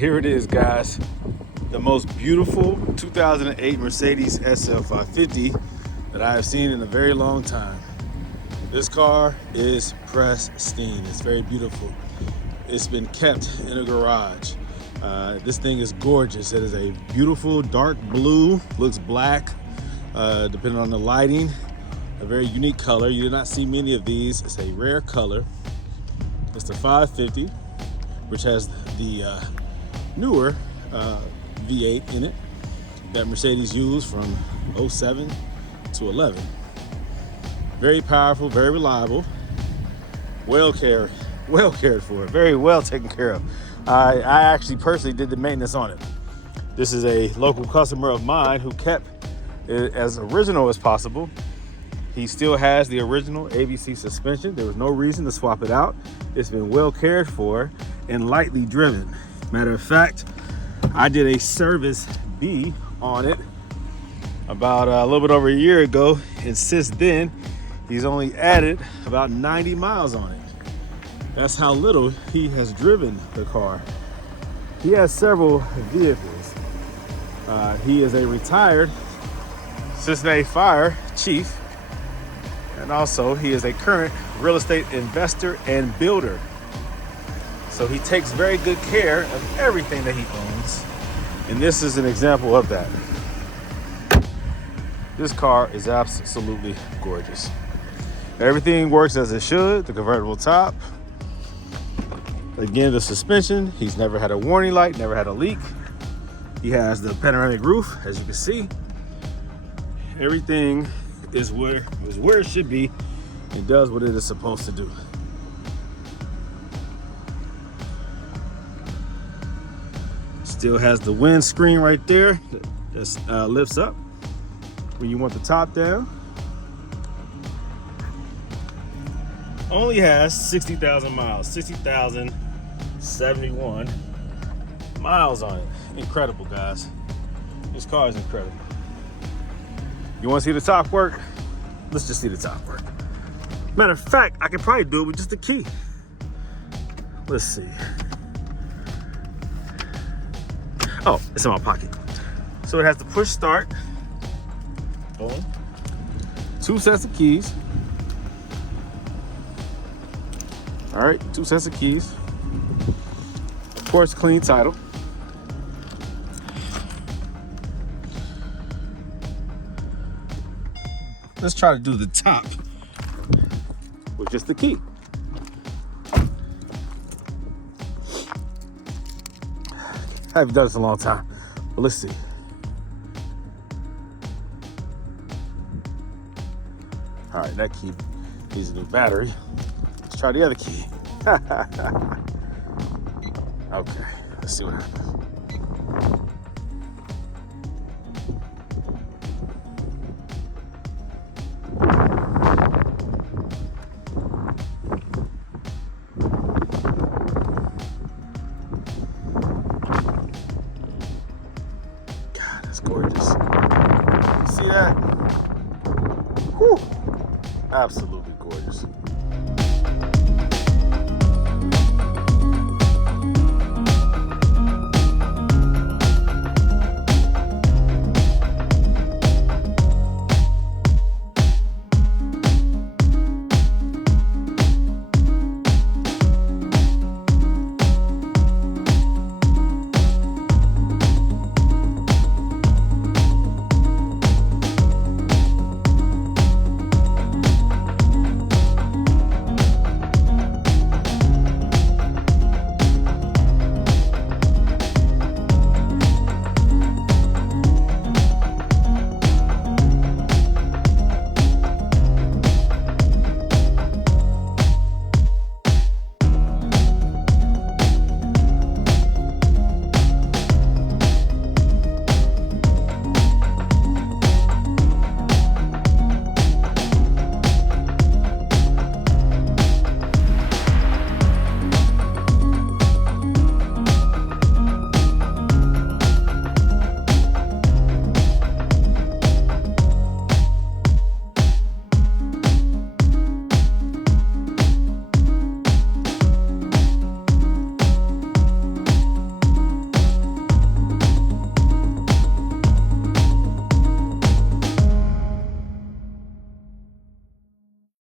here it is, guys. The most beautiful 2008 Mercedes SL550 that I have seen in a very long time. This car is pristine. It's very beautiful. It's been kept in a garage. This thing is gorgeous. It is a beautiful dark blue, looks black, depending on the lighting. A very unique color. You do not see many of these. It's a rare color. It's the 550, which has the newer V8 in it that Mercedes used from 07 to 11. Very powerful, very reliable, well cared for, very well taken care of. I actually personally did the maintenance on it. This is a local customer of mine who kept it as original as possible. He still has the original AVC suspension. There was no reason to swap it out. It's been well cared for and lightly driven. Matter of fact, I did a service B on it about a little bit over a year ago, and since then, he's only added about 90 miles on it. That's how little he has driven the car. He has several vehicles. He is a retired Cincinnati Fire chief, and also he is a current real estate investor and builder. So he takes very good care of everything that he owns, and this is an example of that. This car is absolutely gorgeous. Everything works as it should. The convertible top. Again, the suspension. He's never had a warning light, never had a leak. He has the panoramic roof, as you can see. Everything is where it should be and does what it is supposed to do. Still has the windscreen right there that lifts up when you want the top down. Only has 60,000 miles, 60,071 miles on it. Incredible, guys. This car is incredible. You want to see the top work? Let's just see the top work. Matter of fact, I could probably do it with just the key. Let's see. Oh, it's in my pocket. So it has the push start. Boom. 2 sets of keys. All right, 2 sets of keys. Of course, clean title. Let's try to do the top with just the key. I haven't done this in a long time, but let's see. All right, that key needs a new battery. Let's try the other key. Okay, let's see what happens. God, that's gorgeous. You see that? Whew. Absolutely gorgeous.